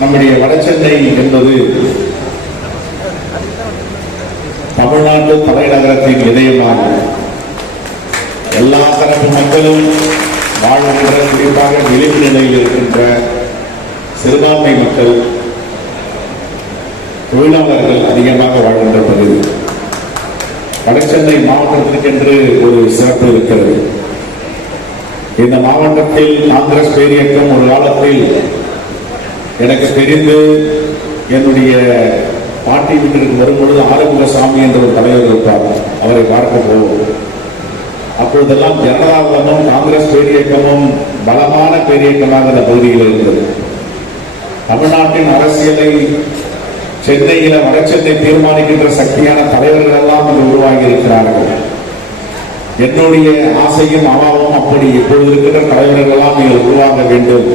நம்முடைய வடசென்னை என்பது தமிழ்நாட்டு தலைநகரத்தின் இதயமாகும். எல்லா தரப்பு மக்களும் வாழ்கின்ற குறிப்பாக விளிம்பு நிலையில் இருக்கின்ற சிறுபான்மை மக்கள் தொழிலாளர்கள் அதிகமாக வாழ்கின்ற பகுதி வடசென்னை மாவட்டத்திற்கென்று ஒரு சிறப்பு இருக்கிறது. இந்த மாவட்டத்தில் காங்கிரஸ் பேரியக்கம் ஒரு காலத்தில் எனக்கு தெரிந்து என்னுடைய பாட்டி வீட்டிற்கு வரும்பொழுது ஆறுமுகசாமி என்ற ஒரு தலைவர் இருப்பார். அவரை பார்க்க போவோம். அப்பொழுதெல்லாம் ஜனதாதளமும் காங்கிரஸ் பேரியக்கமும் பலமான பேரியக்கமாக அந்த பகுதியில் இருந்தது. தமிழ்நாட்டின் அரசியலை சென்னையில வடச்சென்னை தீர்மானிக்கின்ற சக்தியான தலைவர்கள் எல்லாம் அங்கு உருவாகி இருக்கிறார்கள் என்னுடைய ஆசையும் அவாவும் அப்படி இப்பொழுது இருக்கின்ற தலைவர்கள் எல்லாம் நீங்கள் உருவாக வேண்டும்.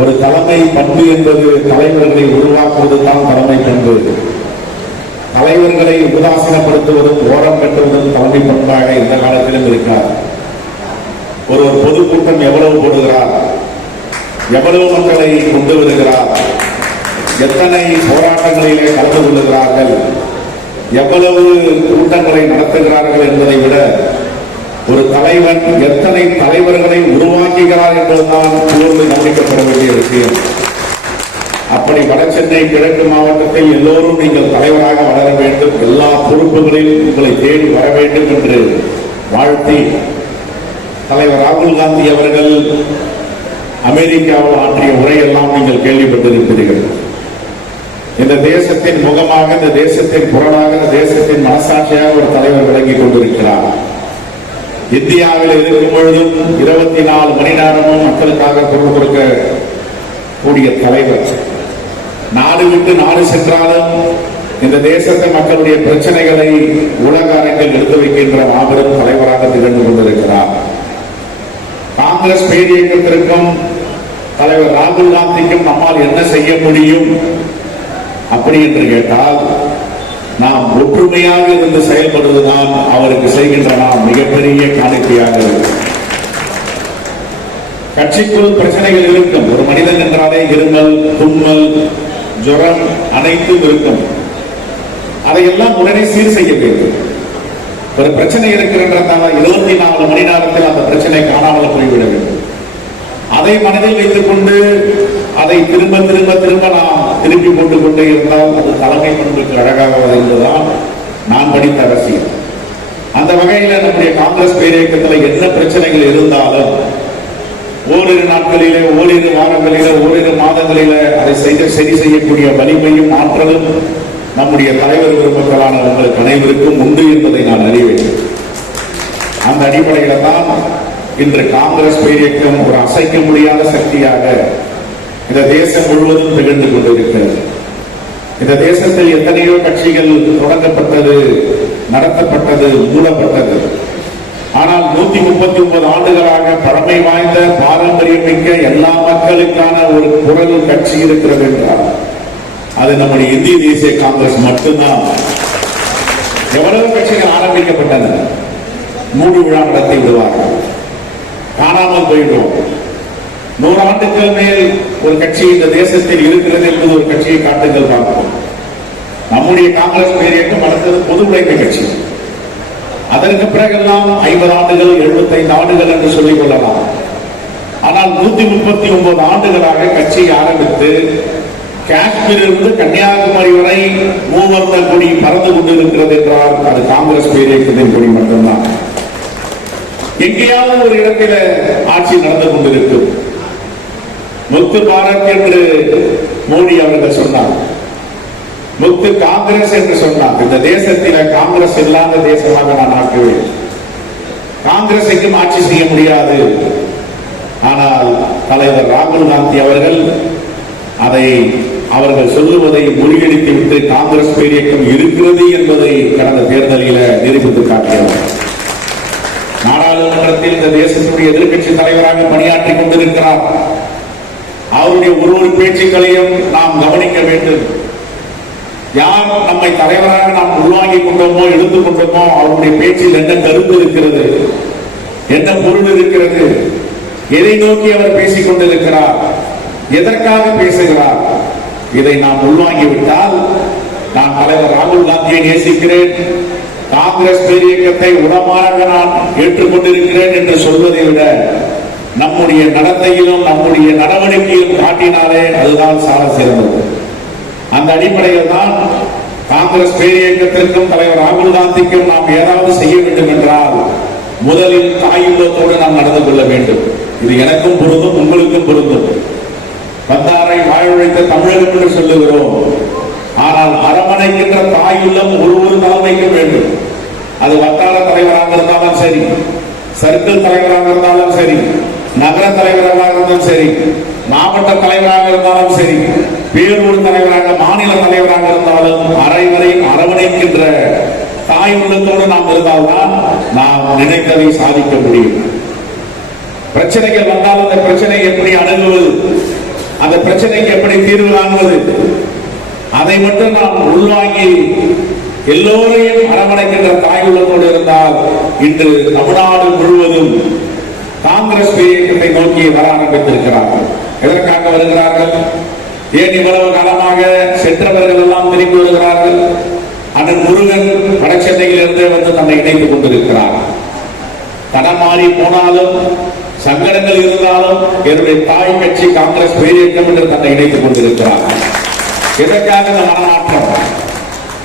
ஒரு தலைமை பண்பு என்பது தலைவர்களை உருவாக்குவது தான் தலைமை பண்பு. தலைவர்களை உதாசீனப்படுத்துவதும் ஓரம் கட்டுவதும் தலைமை பண்பாக இந்த காலத்திலும் இருக்கிறார் ஒரு ஒரு பொதுக்கூட்டம் எவ்வளவு போடுகிறார்? எவ்வளவு மக்களை கொண்டு வருகிறார்? எத்தனை போராட்டங்களிலே கலந்து கொள்ளுகிறார்கள்? எவ்வளவு கூட்டங்களை நடத்துகிறார்கள் என்பதை விட ஒரு தலைவன் எத்தனை தலைவர்களை உருவாக்குகிறார் என்பதுதான் கூர்ந்து கவனிக்கப்பட வேண்டிய விஷயம். அப்படி வடசென்னை கிழக்கு மாவட்டத்தில் எல்லோரும் நீங்கள் தலைவராக வளர வேண்டும். எல்லா பொறுப்புகளிலும் உங்களை தேடி வர வேண்டும் என்று வாழ்த்தி தலைவர் ராகுல் காந்தி அவர்கள் அமெரிக்காவில் ஆற்றிய உரையெல்லாம் நீங்கள் கேள்விப்பட்டிருக்கிறீர்கள். இந்த தேசத்தின் முகமாக இந்த தேசத்தின் புறனாக இந்த தேசத்தின் மனசாட்சியாக ஒரு தலைவர் விளங்கிக் கொண்டிருக்கிறார். இந்தியாவில் இருக்கும் பொழுதும் இருபத்தி நாலு மணி நேரமும் மக்களுக்காக குரல் கொடுக்க கூடிய தலைவர். நாடு விட்டு நாடு சென்றாலும் இந்த தேசத்தை மக்களுடைய பிரச்சனைகளை உலக அரங்கில் எடுத்து வைக்கின்ற மாபெரும் தலைவராக திகழ்ந்து கொண்டிருக்கிறார். காங்கிரஸ் பேரியக்கத்திற்கும் தலைவர் ராகுல் காந்திக்கும் நம்மால் என்ன செய்ய முடியும்? அப்படி என்று கேட்டால் நாம் ஒற்றுமையாக இருந்து செயல்படுவதுதான் அவருக்கு செய்கின்ற நாம் மிகப்பெரிய காணிக்கையாக இருக்கும். கட்சிக்குள் பிரச்சனைகள் இருக்கும். ஒரு மனிதன் என்றாலே இருமல் தும்மல் ஜுரம் அனைத்தும் இருக்கும். அதையெல்லாம் உடனே சீர் செய்ய வேண்டும். ஒரு பிரச்சனை இருக்கிறதால இருபத்தி நாலு மணி நேரத்தில் அந்த பிரச்சனை காணாமல் போய்விட வேண்டும் அதை மனதில் வைத்துக் கொண்டு அதை திரும்ப திரும்ப திரும்ப நாம் திருப்பி போட்டுக் கொண்டே இருந்தால் அது தலைமை பண்புக்கு அழகாக வரைந்துதான் நான் படித்த அரசியல். அந்த வகையில நம்முடைய காங்கிரஸ் பேரியக்கத்தில் என்ன பிரச்சனைகள் இருந்தாலும் ஓரிரு நாட்களிலே ஓரிரு வாரங்களிலே ஓரிரு மாதங்களிலே அதை செய்து சரி செய்யக்கூடிய வலிமையும் ஆற்றலும் நம்முடைய தலைவர் பெருமக்களான உங்களுக்கு அனைவருக்கும் உண்டு என்பதை நான் அறிவேன் அந்த அடிப்படையில தான் இன்று காங்கிரஸ் பேரியக்கம் ஒரு அசைக்க முடியாத சக்தியாக இந்த தேசம் முழுவதும் திகழ்ந்து கொண்டிருக்கிறது. இந்த தேசத்தில் எத்தனையோ கட்சிகள் தொடங்கப்பட்டது நடத்தப்பட்டது மூடப்பட்டது. ஆனால் நூத்தி முப்பத்தி ஒன்பது ஆண்டுகளாக பழமை வாய்ந்த பாரம்பரியம் மிக்க எல்லா மக்களுக்கான ஒரு குரல் கட்சி இருக்கிறது என்றால் அது நம்முடைய இந்திய தேசிய காங்கிரஸ் மட்டும்தான். எவ்வளவு கட்சிகள் ஆரம்பிக்கப்பட்டன? மூடு விழா நடத்தி விடுவார்கள். காணாமல் போயிடுவோம். நூறு ஆண்டுகள் மேல் ஒரு கட்சி இந்த தேசத்தில் இருக்கிறது என்பது ஒரு கட்சியை காட்டுங்கள் பார்க்கிறோம் நம்முடைய காங்கிரஸ் பேரியக்கம் வளர்ந்தது பொது உழைப்பு கட்சி. அதற்கு பிறகெல்லாம் ஐம்பது ஆண்டுகள் 75 ஆண்டுகள் என்று சொல்லிக் கொள்ளலாம். ஆனால் நூத்தி முப்பத்தி ஒன்பது ஆண்டுகளாக கட்சியை ஆரம்பித்து காஷ்மீரிலிருந்து கன்னியாகுமரி வரை மூவர்ண கொடி பறந்து கொண்டிருக்கிறது என்றால் அது காங்கிரஸ் பேரியக்கத்தின் கொடி மட்டும்தான். எங்கேயாவது ஒரு இடத்தில ஆட்சி நடந்து கொண்டிருக்கும். முத்து பாரத் என்று மோடி அவர்கள் சொன்னார். முத்து காங்கிரஸ் என்று சொன்னார். இந்த தேசத்தில காங்கிரஸ் இல்லாத தேசமாக நான் ஆக்குவேன். காங்கிரசுக்கும் ஆட்சி செய்ய முடியாது. ஆனால் தலைவர் ராகுல் காந்தி அவர்கள் அதை அவர்கள் சொல்லுவதை முறியடித்து விட்டு காங்கிரஸ் பேரியக்கம் இருக்கிறது என்பதை கடந்த தேர்தலில் நிரூபித்து காட்டியவர். நாடாளுமன்றத்தில் இந்த தேசத்துடைய எதிர்கட்சி தலைவராக பணியாற்றிக் கொண்டிருக்கிறார். அவருடைய ஒரு ஒரு பேச்சுக்களையும் நாம் கவனிக்க வேண்டும். யார் நம்மை தலைவராக நாம் உள்வாங்கிக் கொண்டோமோ எடுத்துக் கொண்டோமோ அவருடைய பேச்சில் என்ன கருத்து இருக்கிறது? என்ன பொருள் இருக்கிறது? எதை நோக்கி அவர் பேசிக் கொண்டிருக்கிறார்? எதற்காக பேசுகிறார்? இதை நாம் உள்வாங்கிவிட்டால் நான் தலைவர் ராகுல் காந்தியை நேசிக்கிறேன். காங்கிரஸ் பேரியக்கத்தை உடமாக நான் ஏற்றுக்கொண்டிருக்கிறேன் என்று சொல்வதை விட நம்முடைய நடத்தையிலும் நம்முடைய நடவடிக்கையிலும் காட்டினாலே அதுதான் சால சிறந்தது. அந்த அடிப்படையில் தான் காங்கிரஸ் பேரியக்கத்திற்கும் தலைவர் ராகுல் காந்திக்கும் நாம் ஏதாவது செய்ய வேண்டும் என்றால் முதலில் தாயுள்ளத்தோடு நாம் நடந்து கொள்ள வேண்டும். இது எனக்கும் பொருந்தும் உங்களுக்கும் பொருந்தும். வந்தாரை வாழ்வழைத்த தமிழகம் என்று சொல்லுகிறோம். ஆனால் அரவணைக்கின்ற தாயுள்ளம் ஒரு ஒரு தலைமைக்கும் வேண்டும். அது வட்டார தலைவராக இருந்தாலும் சரி சர்க்கிள் தலைவராக இருந்தாலும் சரி நகர தலைவராக இருந்தாலும் சரி மாவட்ட தலைவராக இருந்தாலும் சரி பேரூர் தலைவராக மாநில தலைவராக இருந்தாலும் அரைவரை அரவணைக்கின்ற தாய் உள்ளத்தோடு நாம் இருந்தால்தான் நாம் நினைத்ததை சாதிக்க முடியும். பிரச்சனைகள் வந்தால் அந்த பிரச்சனை எப்படி அணுகுவது? அந்த பிரச்சனைக்கு எப்படி தீர்வு காணுவது அதை மட்டும் நாம் உள்வாங்கி எல்லோரையும் அரவணைக்கின்ற தாய் உள்ளத்தோடு இருந்தால் இன்று தமிழ்நாடு முழுவதும் காங்கிரஸ் இயக்கத்தை நோக்கி வர ஆரம்பித்திருக்கிறார்கள். எதற்காக வருகிறார்கள்? ஏன் இவ்வளவு காலமாக சென்றவர்கள் எல்லாம் திரும்பி வருகிறார்கள்? அண்ணன் முருகன் வடசென்னையில் இருந்து வந்து தன்னை இணைத்துக் கொண்டிருக்கிறார். தடம் மாறி போனாலும் சங்கடங்கள் இருந்தாலும் என்னுடைய தாய் கட்சி காங்கிரஸ் பேரியக்கம் என்று தன்னை இணைத்துக் கொண்டிருக்கிறார். எதற்காக இந்த மனமாற்றம்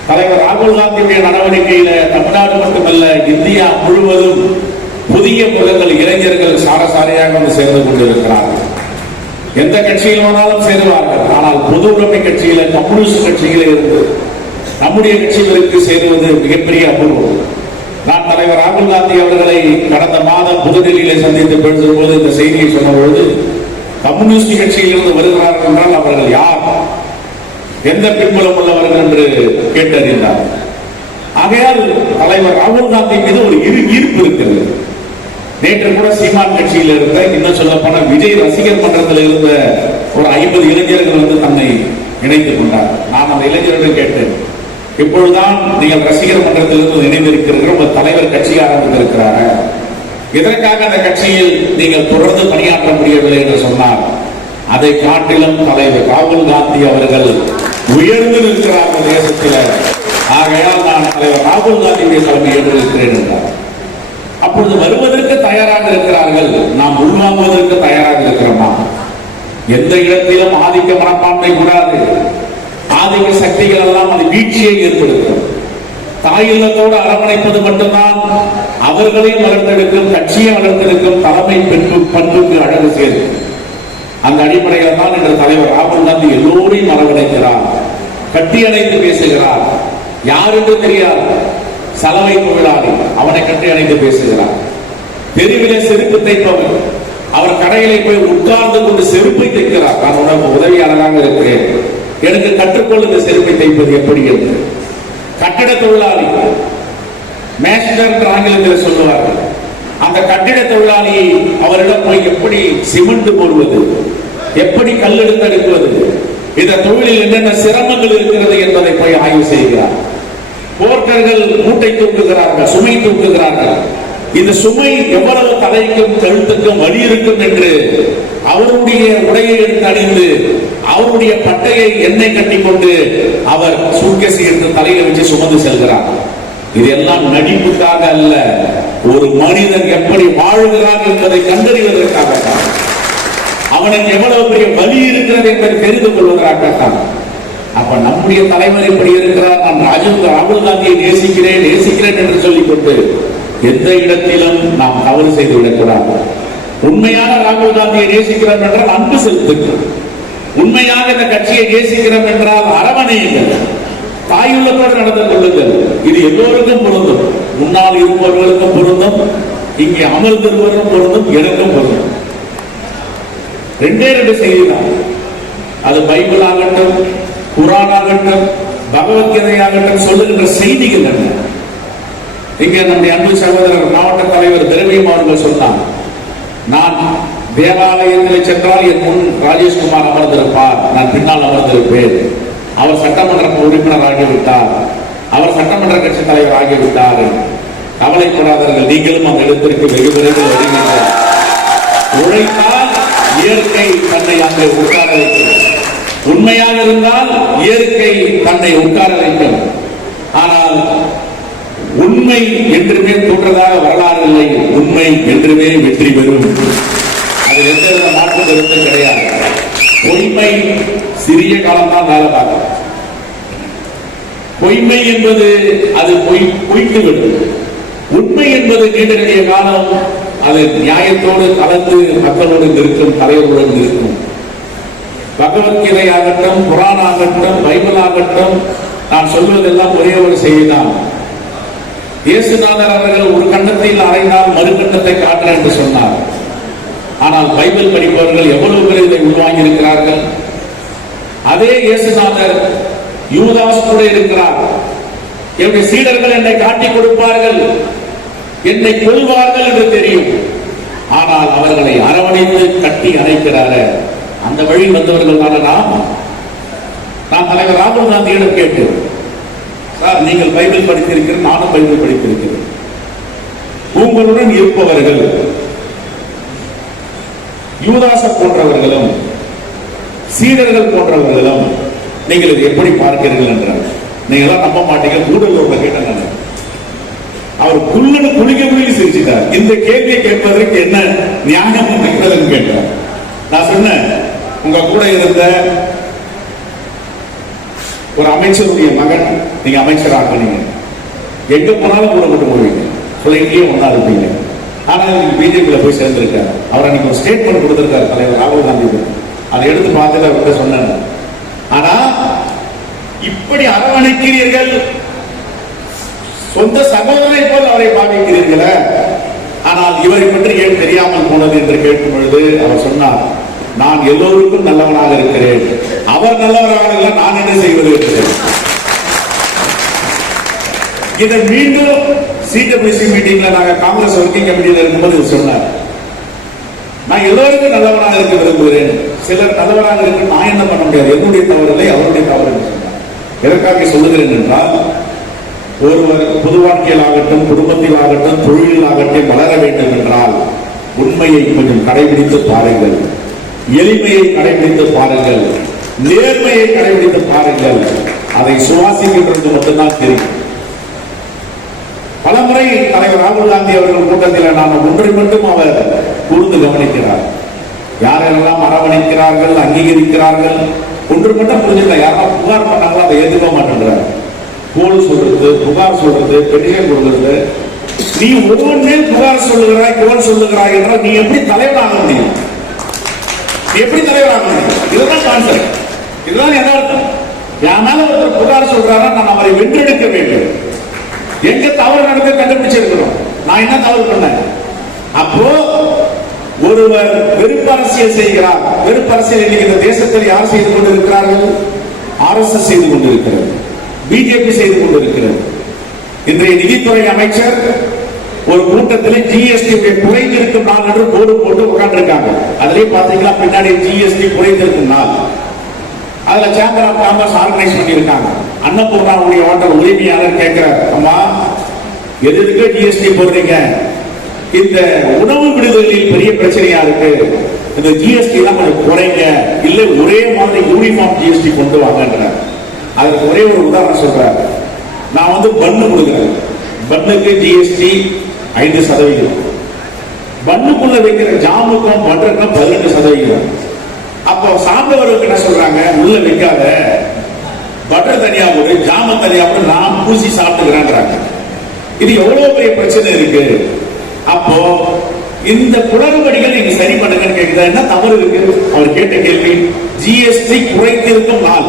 தலைவர் ராகுல் காந்தியுடைய நடவடிக்கையில தமிழ்நாடு மட்டுமல்ல இந்தியா முழுவதும் புதிய முகங்கள் இளைஞர்கள் சாரசாரியாக வந்து சேர்ந்து கொண்டிருக்கிறார்கள் எந்த கட்சியில் வேணாலும் சேருவார்கள். ஆனால் பொது உடைமை கட்சியில கம்யூனிஸ்ட் கட்சியில இருந்து நம்முடைய கட்சிகளுக்கு சேருவது மிகப்பெரிய அபூர்வம். நான் தலைவர் ராகுல் காந்தி அவர்களை கடந்த மாதம் புதுடெல்லியில சந்தித்து பேசும்போது இந்த செய்தியை சொன்னபொழுது கம்யூனிஸ்ட் கட்சியிலிருந்து வருகிறார்கள் என்றால் அவர்கள் யார்? எந்த பின்புலம் உள்ளவர்கள் என்று கேட்டறிந்தார். ஆகையால் தலைவர் ராகுல் காந்தி மீது ஒரு இரு ஈர்ப்பு இருக்கிறது. நேற்று கூட சீமான் கட்சியில் இருந்த இன்னும் சொல்ல போன விஜய் ரசிகர் மன்றத்தில் இருந்த ஒரு ஐம்பது இளைஞர்கள் வந்து தன்னை இணைத்துக் கொண்டார். நான் அந்த இளைஞர்கள் கேட்டேன். இப்பொழுதுதான் நீங்கள் ரசிகர் மன்றத்திலிருந்து இணைந்திருக்கிறீர்கள் உங்கள் தலைவர் கட்சி ஆரம்பித்திருக்கிறார் இதற்காக அந்த கட்சியில் நீங்கள் தொடர்ந்து பணியாற்ற முடியவில்லை என்று சொன்னார் அதை காட்டிலும் தலைவர் ராகுல் காந்தி அவர்கள் உயர்ந்து நிற்கிறார்கள் தேசத்தில். ஆகையால் நான் தலைவர் ராகுல் காந்தியுடைய தலைமை ஏற்றிருக்கிறேன் என்றார். அப்பொழுது வருவதற்கு தயாராக இருக்கிறார்கள். நாம் உள்வாங்குவதற்கு தயாராக இருக்கிறோமா? எந்த இடத்திலும் ஆதிக்க மனப்பான்மை கூடாது. ஆதிக்க சக்திகள் எல்லாம் அது வீழ்ச்சியை ஏற்படுத்தும். தாயில்லத்தோடு அரவணைப்பது மட்டும்தான் அவர்களையும் வளர்த்தெடுக்கும் கட்சியை வளர்த்தெடுக்கும் தலைமை பெண்பு பண்புக்கு அழகு சேர்க்கும். அந்த அடிப்படையில் தான் இன்று தலைவர் ராகுல் காந்தி எல்லோரையும் அரவணைக்கிறார் கட்டி அணைத்து பேசுகிறார் யாருக்கு தெரியாது. சலவை தொழிலாளி அவனை கட்டி அணைத்து பேசுகிறார். தெருவிலே செருப்பு தைப்பவன் அவர் கடையிலே போய் உட்கார்ந்து கொண்டு செருப்பை தைக்கிறார். நான் உனக்கு உதவியாளராக இருக்கிறேன். எனக்கு கற்றுக்கொள் இந்த செருப்பை தைப்பது எப்படி என்று. கட்டிட தொழிலாளி மேஸ்டர் ஆங்கிலத்தில் சொல்லுவார்கள். அந்த கட்டிட தொழிலாளி அவரிடம் போய் எப்படி சிமெண்ட் போடுவது எப்படி கல்லெடுத்து அடுக்குவது இந்த தொழிலில் என்னென்ன சிரமங்கள் இருக்கிறது என்பதை போய் ஆய்வு செய்கிறார். போர்ட்டர்கள் மூட்டை தூக்குகிறார்கள் சுமை தூக்குகிறார்கள். இந்த சுமை எவ்வளவு தலைக்கும் கழுத்துக்கும் வலி இருக்கும் என்று அவருடைய உடையை எடுத்து அணிந்து அவருடைய பட்டையை எண்ணெய் கட்டிக்கொண்டு அவர் சூட்கேஸ் என்று தலையில வச்சு சுமந்து செல்கிறார். இதெல்லாம் நடிப்புக்காக அல்ல ஒரு மனிதன் எப்படி வாழ்கிறார் என்பதை கண்டறிவதற்காக அவனுக்கு எவ்வளவு பெரிய வலி இருக்கிறது என்பதை தெரிந்து கொள்வதற்காகத்தான். அப்ப நம்முடைய தலைவர் இப்படி இருக்கிறார்? நான் ராஜீவ் ராகுல் காந்தியை நேசிக்கிறேன் நேசிக்கிறேன் என்று சொல்லிக்கொண்டு எந்த இடத்திலும் நாம் தவறு செய்து விடக்கூடாது. உண்மையான ராகுல் காந்தியை நேசிக்கிறோம் என்றால் அன்பு செலுத்துகிறோம் உண்மையாக இந்த கட்சியை நேசிக்கிறோம் என்றால் அரவணையுங்கள். தாயுள்ளத்தோடு நடந்து கொள்ளுங்கள். இது எல்லோருக்கும் பொருந்தும். முன்னால் இருப்பவர்களுக்கும் பொருந்தும். இங்கே அமர்ந்திருப்பவர்களும் பொருந்தும். எனக்கும் பொருந்தும். ரெண்டே ரெண்டு செய்தி தான் அது பைபிள் ஆகட்டும் குரானாகட்டும் பகவத்கீதையாகட்டும் சொல்லுகின்ற செய்திகள் என்ன? இங்கே நம்முடைய அன்பு சகோதரர் மாவட்ட தலைவர் திரவியம் அவர்கள் சொன்னார் நான் தேவாலயத்தில் சென்றால் என் முன் ராஜேஷ்குமார் அமர்ந்திருப்பார். நான் பின்னால் அமர்ந்திருப்பேன். அவர் சட்டமன்ற உறுப்பினர் ஆகிவிட்டார். அவர் சட்டமன்ற கட்சி தலைவர் ஆகிவிட்டார். கவலைப்படாதவர்கள் நீங்களும் அந்த எழுத்திற்கு வெகு விரைவில் வருவீர்கள். உழைத்தால் இயற்கை தன்னை அங்கே உட்கார வைக்கிறது. உண்மையாக இருந்தால் இயற்கை தன்னை உட்கார வைக்கும். ஆனால் உண்மை என்றுமே தோன்றதாக வரலாறு இல்லை. உண்மை என்றுமே வெற்றி பெறும். அதில் எந்த வித மாற்று கருத்தும் கிடையாது. பொய்மை சிறிய காலம்தான் வேலை பார்க்கும். பொய்மை என்பது அது பொய் பொய்த்து விடும். உண்மை என்பது நீண்ட காலம் அது நியாயத்தோடு கலந்து மக்களோடு நிற்கும் தலைவர்களுடன் நிற்கும் பகவத்கீதை ஆகட்டும் குரான் ஆகட்டும் பைபிள் ஆகட்டும் நான் சொல்வதெல்லாம் ஒரே ஒரு செய்திதான். இயேசுநாதர் அவர்கள் ஒரு கண்டத்தில் அறைந்தால் மறு கண்டத்தை காட்டுறேன் என்று சொன்னார். ஆனால் பைபிள் படிப்பவர்கள் எவ்வளவு பேர் இதை உள்வாங்கி இருக்கிறார்கள் அதே இயேசுநாதர் யூதாஸ் கூட இருக்கிறார். என்னுடைய சீடர்கள் என்னை காட்டிக் கொடுப்பார்கள். என்னை கொள்வார்கள் என்று தெரியும். ஆனால் அவர்களை அரவணைத்து கட்டி அணைக்கிறார்கள் அந்த வழி வந்தவர்கள் தானே நாம் நான் தலைவர் ராகுல் காந்தியிடம் கேட்டேன். சார் நீங்கள் பைபிள் படித்திருக்கிறேன் நானும் பைபிள் படித்திருக்கிறேன். உங்களுடன் இருப்பவர்கள் யூதாச போன்றவர்களும் சீடர்கள் போன்றவர்களும் நீங்கள் இதை எப்படி பார்க்கிறீர்கள் என்றார். நீங்க எல்லாம் நம்ப மாட்டீங்க கூடலூர்ல கேட்டேன் அவர் குள்ளனு குளிக்க குளிக்க சிரிச்சிட்டார். இந்த கேள்வியை கேட்பதற்கு என்ன நியாயம் கேட்டார். நான் சொன்னேன் உங்க கூட இருந்த ஒரு அமைச்சருடைய மகன் நீங்க அமைச்சர் ஆக்குனீங்க எங்க போனாலும் கூட கொண்டு போவீங்க. பிள்ளைங்களையும் ஒன்றா இருப்பீங்க. ஆனா நீங்க பிஜேபியில போய் சேர்ந்திருக்காரு. அவர் அன்னைக்கு ஒரு ஸ்டேட்மெண்ட் கொடுத்திருக்காரு தலைவர் ராகுல் காந்தி அதை எடுத்து பார்த்துட்டு அவர்கிட்ட சொன்னாங்க ஆனா இப்படி அரவணைக்கிறீர்கள் சொந்த சகோதரனை போல் அவரை பாவிக்கிறீர்களே. ஆனால் இவரை பற்றி ஏன் தெரியாமல் போனது என்று கேட்கும் பொழுது அவர் சொன்னார் நான் எல்லோருக்கும் நல்லவனாக இருக்கிறேன். அவர் நல்லவராக நான் என்ன செய்வது என்று இதை மீண்டும் சிடபிள்யூசி மீட்டிங்ல நாங்க காங்கிரஸ் ஒர்க்கிங் கமிட்டியில இருக்கும்போது சொன்னார். நான் எல்லோருக்கும் நல்லவனாக இருக்க விரும்புகிறேன். சிலர் நல்லவனாக இருக்க நான் என்ன பண்ண முடியாது? என்னுடைய தவறு இல்லை அவருடைய தவறு எதற்காக சொல்லுகிறேன் என்றால் ஒருவர் பொது வாழ்க்கையில் ஆகட்டும் குடும்பத்தில் ஆகட்டும் தொழிலில் ஆகட்டும் வளர வேண்டும் என்றால் உண்மையை கொஞ்சம் கடைபிடித்து பாருங்கள். எளிமையை கடைபிடித்து பாருங்கள் நேர்மையை கடைபிடித்து பாருங்கள் அதை சுவாசிக்கின்றது மட்டும்தான் தெரியும். பலமுறை தலைவர் ராகுல் காந்தி அவர்கள் கூட்டத்தில் நான் ஒன்றை மட்டும் அவர் கூர்ந்து கவனிக்கிறார். யாரெல்லாம் அரவணைக்கிறார்கள் அங்கீகரிக்கிறார்கள் ஒன்று மட்டும் புரிஞ்சுக்கல யாரெல்லாம் புகார் பண்ணாங்களோ அதை ஏற்றுக்க மாட்டேங்கிறார் கோல் சொல்றது புகார் சொல்றது பெட்டிஷன் கொடுக்கறது. நீ ஒவ்வொன்றையும் புகார் சொல்லுகிறாய் கோல் சொல்லுகிறாய் என்றால் நீ எப்படி தலைவனாக முடியும்? எப்படி தலைவராக இதுதான் கான்செப்ட் இதுதான் என்ன என் மேல ஒருத்தர் புகார் சொல்றாரா நான் அவரை வென்றெடுக்க வேண்டும். எங்க தவறு நடந்து கண்டுபிடிச்சிருக்கிறோம். நான் என்ன தவறு பண்ணேன்? அப்போ ஒருவர் வெறுப்பரசியல் செய்கிறார். வெறுப்பரசியல் இன்னைக்கு இந்த தேசத்தில் யார் செய்து கொண்டிருக்கிறார்கள்? ஆர்எஸ்எஸ் செய்து கொண்டிருக்கிறது. பிஜேபி செய்து கொண்டிருக்கிறது. இன்றைய நிதித்துறை அமைச்சர் ஒரு கூட்டத்திலே ஜிஎஸ்டி குறைந்திருக்கும் நாள் என்று போர்டு போட்டு உட்காந்துருக்காங்க அதுலயே பாத்தீங்கன்னா பின்னாடி ஜிஎஸ்டி குறைந்திருக்கும் நாள். அதுல சேம்பர் ஆஃப் காமர்ஸ் ஆர்கனைஸ் பண்ணியிருக்காங்க. அன்னபூர்ணாவுடைய ஹோட்டல் உரிமையாளர் கேட்கிறார் அம்மா எதுக்கு ஜிஎஸ்டி போடுறீங்க? இந்த உணவு விடுதலில் பெரிய பிரச்சனையா இருக்கு. இந்த ஜிஎஸ்டி எல்லாம் கொஞ்சம் குறைங்க. இல்ல ஒரே மாதிரி யூனிஃபார்ம் ஜிஎஸ்டி கொண்டு வாங்கன்றார் அதுக்கு ஒரே ஒரு உதாரணம் சொல்றார் நான் வந்து பண்ணு கொடுக்குறேன். பண்ணுக்கு ஜிஎஸ்டி ஐந்து சதவீதம் பண்ணுக்குள்ள வைக்கிற ஜாமுக்கும் பட்டருக்கும் பதினெட்டு சதவீதம் அப்போ சார்ந்தவர்களுக்கு என்ன சொல்றாங்க? உள்ள வைக்காத. பட்டர் தனியா போடு ஜாம தனியா போடு நான் பூசி சாப்பிட்டுக்கிறேன்றாங்க. இது எவ்வளவு பெரிய பிரச்சனை இருக்கு? அப்போ இந்த குளறுபடிகள் நீங்க சரி பண்ணுங்கன்னு கேட்குதா என்ன தவறு இருக்கு? அவர் கேட்ட கேள்வி ஜிஎஸ்டி குறைத்திருக்கும் நாள்.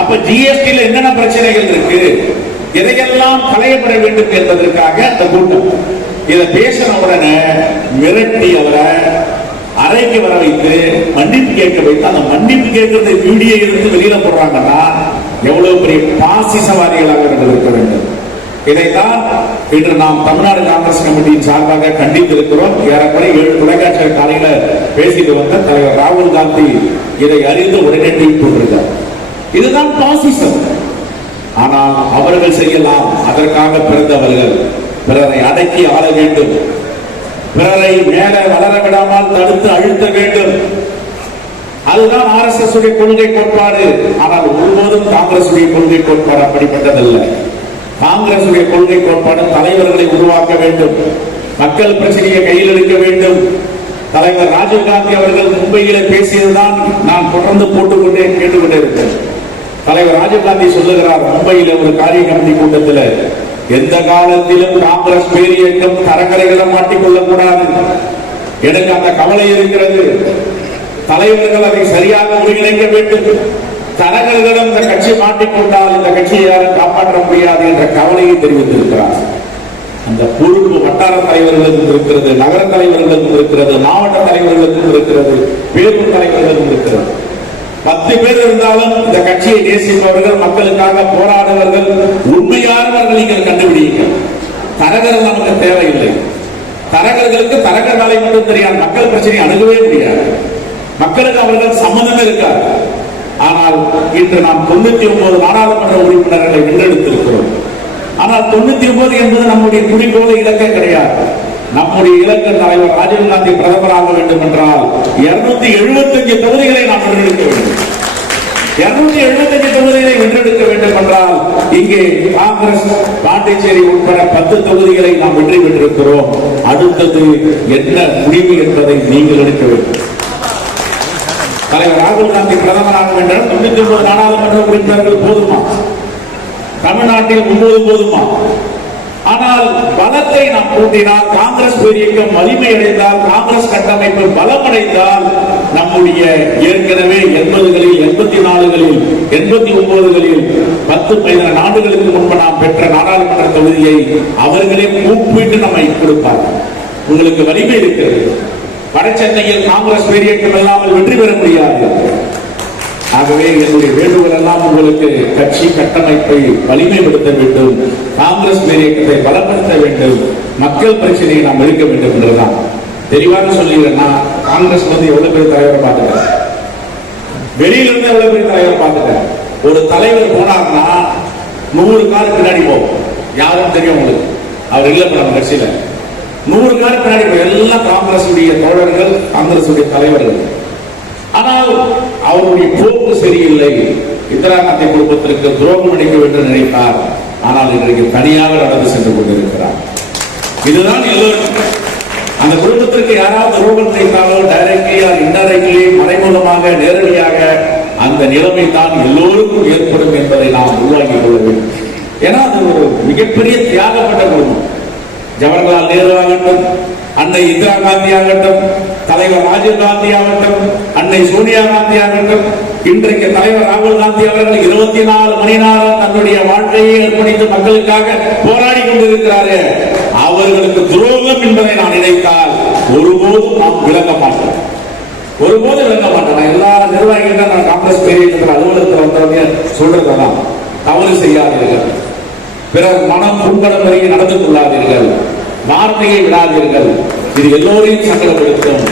அப்ப ஜிஎஸ்டியில் என்னென்ன பிரச்சனைகள் இருக்கு? எதையெல்லாம் களையப்பட வேண்டும் என்பதற்காக அந்த கூட்டம்? இதை பேசின உடனே மிரட்டி அவரை அறைக்கு வர வைத்து மன்னிப்பு கேட்க வைத்து அந்த மன்னிப்பு கேட்கறது வீடியோ எடுத்து வெளியில போடுறாங்கன்னா எவ்வளவு பெரிய பாசிசவாதிகளாக இவர்கள் இருக்க வேண்டும். இதைத்தான் இன்று நாம் தமிழ்நாடு காங்கிரஸ் கமிட்டியின் சார்பாக கண்டித்திருக்கிறோம். ஏறக்குறை ஏழு தொலைக்காட்சி காலையில பேசிட்டு வந்த தலைவர் ராகுல் காந்தி இதை அறிந்து உடனே ட்வீட் போட்டிருக்கார் இதுதான் பாசிசம். ஆனால் அவர்கள் செய்யலாம். அதற்காக பிறந்தவர்கள். பிறரை அடக்கி ஆள வேண்டும். பிறரை மேலே வளர விடாமல் தடுத்து அழுத்த வேண்டும். அதுதான் ஆர் எஸ் எஸ் உடைய கொள்கை கோட்பாடு. ஆனால் ஒருபோதும் காங்கிரஸ் உடைய கொள்கை கோட்பாடு அப்படிப்பட்டதல்ல. காங்கிரஸ் உடைய கொள்கை கோட்பாடு தலைவர்களை உருவாக்க வேண்டும். மக்கள் பிரச்சனையை கையில் எடுக்க வேண்டும். தலைவர் ராஜீவ்காந்தி அவர்கள் மும்பையில பேசியதுதான் நான் தொடர்ந்து போட்டுக்கொண்டே கேட்டுக்கொண்டே இருக்கேன் தலைவர் ராஜீவ்காந்தி சொல்லுகிறார் மும்பையில ஒரு காரிய கமிட்டி கூட்டத்தில் எந்த காலத்திலும் காங்கிரஸ் பேரியக்கம் தரகரைகளை மாட்டிக்கொள்ளக் கூடாது எனக்கு அந்த கவலை இருக்கிறது. தலைவர்கள் அதை சரியாக ஒருங்கிணைக்க வேண்டும். தரகர்களிடம் இந்த கட்சி மாட்டிக்கொண்டால் இந்த கட்சியை யாரும் காப்பாற்ற முடியாது என்ற கவலையை தெரிவித்திருக்கிறார். அந்த பொறுப்பு வட்டார தலைவர்களுக்கும் இருக்கிறது நகர தலைவர்களுக்கும் இருக்கிறது மாவட்ட தலைவர்களுக்கும் இருக்கிறது பேருந்து தலைவர்களுக்கும் இருக்கிறது. பத்து பேர் இருந்தாலும் இந்த கட்சியை நேசிப்பவர்கள் மக்களுக்காக போராடுவர்கள் உண்மையானவர்கள் நீங்கள் கண்டுபிடிங்க தரகர்கள் நமக்கு தேவையில்லை. தரகர்களுக்கு தரகர் வேலை மட்டும் தெரியாது. மக்கள் பிரச்சனையை அணுகவே முடியாது. மக்களுக்கு அவர்கள் சம்மதம் இருக்காது. ஆனால் இன்று நாம் தொண்ணூத்தி ஒன்பது நாடாளுமன்ற உறுப்பினர்களை வென்றெடுத்திருக்கிறோம். ஆனால் தொண்ணூத்தி ஒன்பது என்பது நம்முடைய குறிக்கோள இலக்கம் கிடையாது. நம்முடைய இலக்கு தலைவர் ராஜீவ்காந்தி பிரதமராக வேண்டும் என்றால் இருநூத்தி எழுபத்தஞ்சு தொகுதிகளை நாம் வென்றெடுக்க வேண்டும். இருநூத்தி எழுபத்தஞ்சு தொகுதிகளை வென்றெடுக்க வேண்டும் என்றால் இங்கே காங்கிரஸ் பாண்டிச்சேரி உட்பட பத்து தொகுதிகளை நாம் வெற்றி பெற்றிருக்கிறோம். அடுத்தது என்ன முடிவு என்பதை நீங்கள் எடுக்க வேண்டும். தலைவர் ராகுல் காந்தி பிரதமராக வேண்டும் தொண்ணூத்தி ஒன்பது நாடாளுமன்ற உறுப்பினர்கள் போதுமா? தமிழ்நாட்டில் முழுவதும் போதுமா? ஆனால் பலத்தை கூட்டினால் காங்கிரஸ் பேரியக்கம் வலிமை அடைந்தால் காங்கிரஸ் கட்டமைப்பு பலமடைந்தால் நம்முடைய ஏற்கனவே எண்பதுகளில் எண்பத்தி நாலுகளில் எண்பத்தி ஒன்பதுகளில் பத்து பதினாறு ஆண்டுகளுக்கு முன்பு நாம் பெற்ற நாடாளுமன்ற தொகுதியை அவர்களே கூப்பிட்டு நம்மை கொடுப்பார் உங்களுக்கு வலிமை இருக்கிறது. வடசென்னையில் காங்கிரஸ் பேரியக்கம் இல்லாமல் வெற்றி பெற முடியாது. ஆகவே என்னுடைய வேண்டுகோள் எல்லாம் உங்களுக்கு கட்சி கட்டமைப்பை வலிமைப்படுத்த வேண்டும். காங்கிரஸ் பேரியக்கத்தை பலப்படுத்த வேண்டும். மக்கள் பிரச்சனையை நாம் எடுக்க வேண்டும் என்றுதான் தெளிவாக சொல்லிடுறேன்னா காங்கிரஸ் வந்து எவ்வளவு பேர் தலைவரை பார்த்துட்டேன் வெளியிலிருந்து எவ்வளவு பேர் தலைவரை பார்த்துட்டேன் ஒரு தலைவர் போனார்னா நூறு கார் பின்னாடி போகும். யாரும் தெரியும் உங்களுக்கு? அவர் இல்லை நம்ம கட்சியில. நூறு கார் பின்னாடி போகும். எல்லாம் காங்கிரஸ் உடைய தோழர்கள் காங்கிரஸ் உடைய தலைவர்கள். ஆனால் அவருடைய போக்கு சரியில்லை. இந்திரா காந்தி குடும்பத்திற்கு துரோகம் அளிக்க வேண்டும் நினைத்தார். ஆனால் இன்றைக்கு தனியாக நடந்து சென்று கொண்டிருக்கிறார். இதுதான் எல்லோருக்கும் அந்த குடும்பத்திற்கு யாராவது துரோகம் செய்தாலோ டைரக்ட்லியா இன்டைரக்ட்லி மறைமுகமாக நேரடியாக அந்த நிலைமை தான் எல்லோருக்கும் ஏற்படும் என்பதை நாம் உருவாக்கிக் கொள்ள வேண்டும். ஏன்னா அது ஒரு மிகப்பெரிய தியாகப்பட்ட குடும்பம். ஜவஹர்லால் நேரு ஆகட்டும் அன்னை இந்திரா காந்தி ஆகட்டும் தலைவர் ராஜீவ் காந்தி ஆகட்டும் அன்னை சோனியா காந்தி ஆகட்டும் இன்றைக்கு தலைவர் ராகுல் காந்தி அவர்கள் இருபத்தி நாலு மணி நேரம் தன்னுடைய வாழ்க்கையை அர்ப்பணித்து மக்களுக்காக போராடி கொண்டிருக்கிறார்கள் அவர்களுக்கு துரோகம் என்பதை நான் நினைத்தால் ஒருபோதும் நாம் விளங்க மாட்டோம். ஒருபோதும் விளங்க மாட்டோம். நான் எல்லா நிர்வாகிகளும் நான் காங்கிரஸ் பேரியக்கத்தில் அலுவலகத்தில் வந்தவங்க சொல்றதெல்லாம் தவறு செய்யாதீர்கள். பிறர் மனம் புண்படும் வரைக்கும் நடந்து கொள்ளாதீர்கள். வார்த்தையை விடாதீர்கள். இது எல்லோரையும் சங்கடப்படுத்தும்.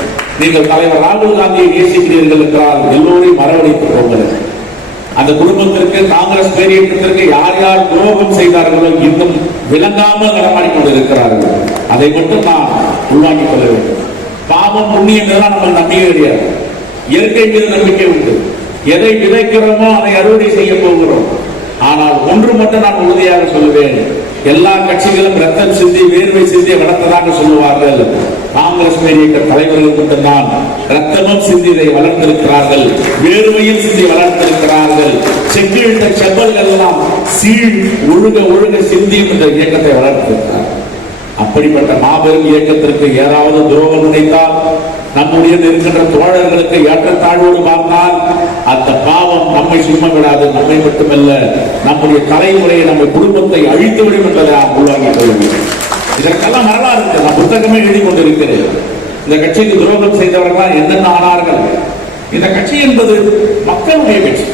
நீங்கள் தலைவர் ராகுல் காந்தியை நேசிக்கிறீர்கள் என்றால் எல்லோரையும் வரவழைத்து போங்கள். அந்த குடும்பத்திற்கு காங்கிரஸ் பேரியக்கத்திற்கு யார் யார் துரோகம் செய்தார்களோ இன்னும் விளங்காமல் நடமாடி கொண்டிருக்கிறார்கள். அதை மட்டும் நாம் உள்வாங்கிக் கொள்ள வேண்டும். பாவம் புண்ணியம் தான் நம்ம நம்பிக்கை கிடையாது இயற்கை மீது நம்பிக்கை உண்டு. எதை விதைக்கிறோமோ அதை அறுவடை செய்ய போகிறோம். ஆனால் ஒன்று மட்டும் நான் உறுதியாக சொல்லுவேன். எல்லா கட்சிகளும் ரத்தம் சிந்தி வேர்வை சிந்தி வளர்த்ததாக சொல்லுவார்கள். காங்கிரஸ் இயக்க தலைவர்கள் மட்டும்தான் ரத்தமும் சிந்தி இதை வளர்த்திருக்கிறார்கள் வேர்வையும் சிந்தி வளர்த்திருக்கிறார்கள். செங்கிழுத்த செவ்வல்கள் எல்லாம் சீழ் ஒழுக ஒழுக சிந்தி இந்த இயக்கத்தை வளர்த்திருக்கிறார். அப்படிப்பட்ட மாபெரும் இயக்கத்திற்கு ஏதாவது துரோகம் நினைத்தால் நம்முடைய இருக்கின்ற தோழர்களுக்கு ஏற்றத்தாழ்வோடு பார்த்தால் அந்த நம்மை சும்மா விடாது நம்மை மட்டுமல்ல நம்முடைய தலைமுறையை நம்ம குடும்பத்தை அழித்து விடும் என்பதை நாம் கொள்ள வேண்டும் இதற்கெல்லாம் வரலாறு இருக்கு நான் புத்தகமே எழுதி கொண்டிருக்கிறேன். இந்த கட்சிக்கு துரோகம் செய்தவர்கள் என்னென்ன ஆனார்கள்? இந்த கட்சி என்பது மக்களுடைய கட்சி.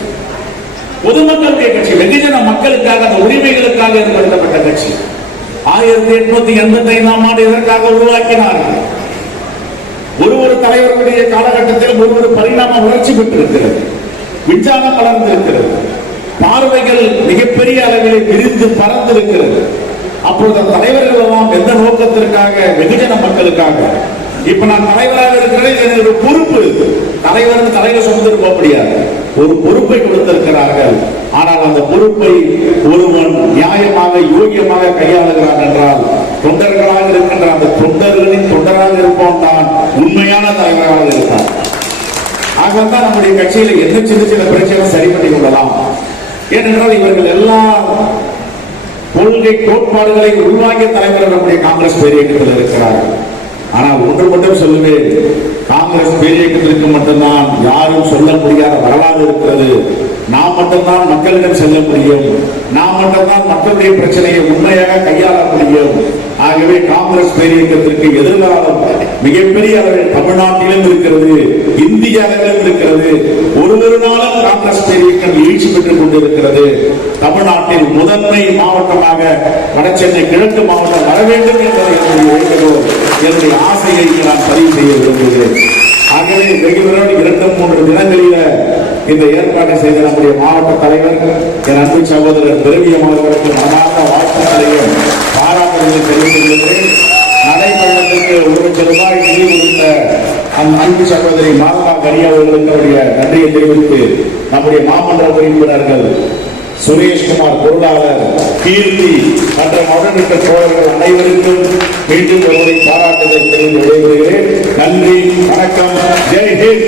பொதுமக்களுடைய கட்சி வெகுஜன மக்களுக்காக அந்த உரிமைகளுக்காக ஏற்படுத்தப்பட்ட கட்சி. ஆயிரத்தி எட்நூத்தி எண்பத்தி ஐந்தாம் ஆண்டு இதற்காக உருவாக்கினார்கள். ஒரு ஒரு தலைவர்களுடைய காலகட்டத்தில் ஒரு ஒரு பரிணாம வளர்ச்சி பெற்றிருக்கிறது. விஞ்ஞானம் வளர்ந்திருக்கிறது பார்வைகள் மிகப்பெரிய அளவில் விரிந்து பறந்திருக்கிறது. அப்போது தலைவர்கள் எல்லாம் எந்த நோக்கத்திற்காக வெகுஜன மக்களுக்காக? இப்ப நான் தலைவராக இருக்கிறேன் இது என்னுடைய பொறுப்பு. தலைவர் தலைவர் சுமந்து போக முடியாது. ஒரு பொறுப்பை கொடுத்திருக்கிறார்கள். ஆனால் அந்த பொறுப்பை ஒருவன் நியாயமாக யோகியமாக கையாளுகிறான் என்றால் தொண்டர்களாக இருக்கின்ற அந்த தொண்டர்களின் தொண்டராக இருப்பவன் தான் உண்மையான தலைவராக இருப்பான். ஆகத்தான் நம்முடைய கட்சியில என்ன சின்ன சின்ன பிரச்சனை சரி பண்ணி கொள்ளலாம். ஏனென்றால் இவர்கள் எல்லா கொள்கை கோட்பாடுகளை உருவாக்கிய தலைவர் நம்முடைய காங்கிரஸ் பேரியக்கத்தில் இருக்கிறார்கள். ஆனால் ஒன்று மட்டும் சொல்லுவேன் காங்கிரஸ் பேரியக்கத்திற்கு மட்டும்தான் யாரும் சொல்ல முடியாத வரலாறு இருக்கிறது. நாம் மட்டும்தான் மக்களிடம் செல்ல முடியும். நாம் மட்டும்தான் மக்களுடைய பிரச்சனையை உண்மையாக கையாள முடியும். ஆகவே காங்கிரஸ் பேரியக்கத்திற்கு எதிர்காலம் மிகப்பெரிய அளவில் தமிழ்நாட்டிலும் இருக்கிறது இந்திய அளவிலும் இருக்கிறது. ஒரு ஒரு நாளும் காங்கிரஸ் பேரியக்கம் எழுச்சி பெற்றுக் கொண்டிருக்கிறது. தமிழ்நாட்டில் முதன்மை மாவட்டமாக வடசென்னை கிழக்கு மாவட்டம் வர வேண்டும் என்பதை என்னுடைய வேண்டுகோள் என்னுடைய ஆசையை நான் பதிவு செய்ய விரும்புகிறேன். ஆகவே வெகு விரைவில் இரண்டு மூன்று தினங்களில இந்த ஏற்பாட்டை செய்த நம்முடைய மாவட்ட தலைவர் என் அன்பு சகோதரர் திரவியம் அவர்களுக்கு மனமார்ந்த வாழ்த்துக்களையும் என்று தெரிவித்துள்ளேன் நடைபயணத்துக்கு ஒரு லட்சம் ரூபாய் நிதி கொடுத்த அந்த அன்பு சகோதரி மாதா கரி அவர்களுக்கு அவருடைய நன்றியை தெரிவித்து நம்முடைய மாமன்ற உறுப்பினர்கள் சுரேஷ்குமார் பொருளாளர் கீர்த்தி மற்றும் உடனிட்ட தோழர்கள் அனைவருக்கும் மீண்டும் ஒருவரை பாராட்டுதல் தெரிவித்து விடைபெறுகிறேன். நன்றி வணக்கம் ஜெய் ஹிந்த்!